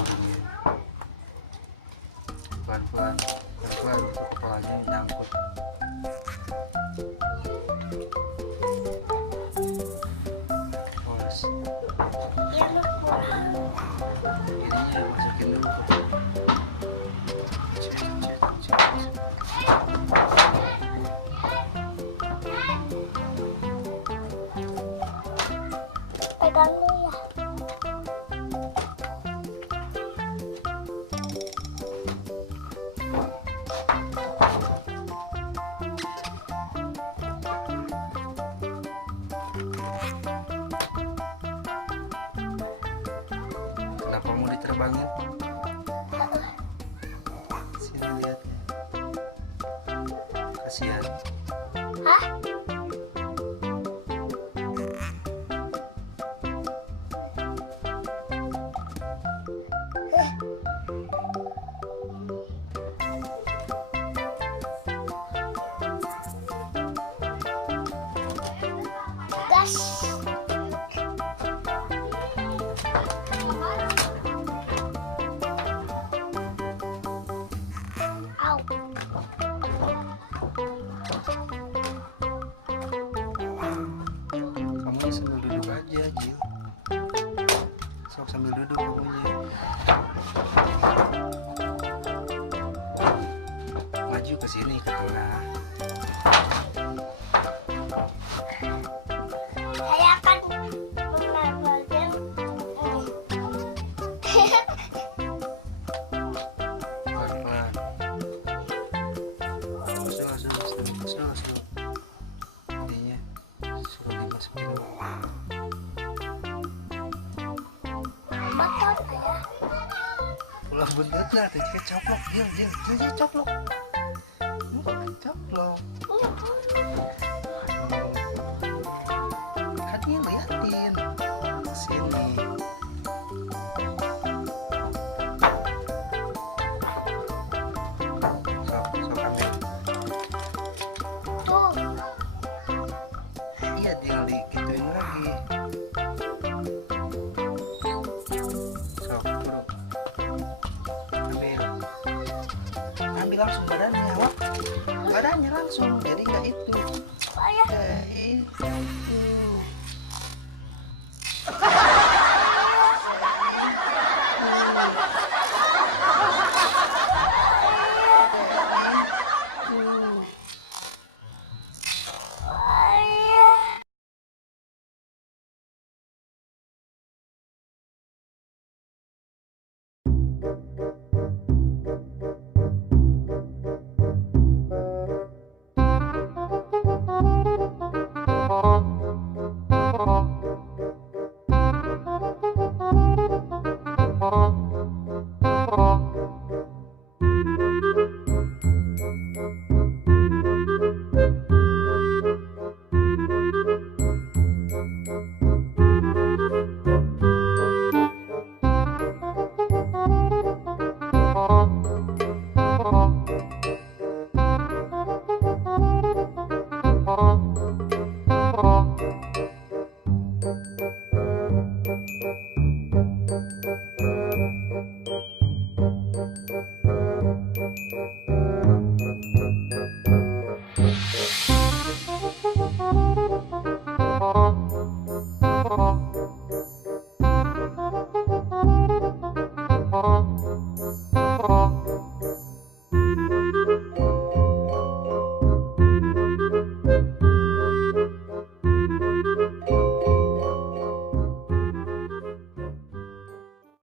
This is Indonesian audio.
burungnya. Pelan-pelan kepalanya nyangkut. Awas. Ininya masukin dulu. Pegang dulu ya. Kenapa mau diterbangin? Sini lihat. Kasihan. Hah? Gas. Au. Kamu sambil duduk aja, Jil. Sok sambil duduk kamunya. Maju ke sini ke tengah. Saya akan menambahkan Pelan-pelan. Slow. Ininya suruh dimasukin dulu. bakar ya. Ulah bener lah, tadi coplok. Jil, coplok. Coplok. Kan dia liatin. Sini. Sok ambil. Tuh. Iya, tinggal digituin lagi. Sok, buruk. Ambil langsung badannya, wak. Badannya langsung.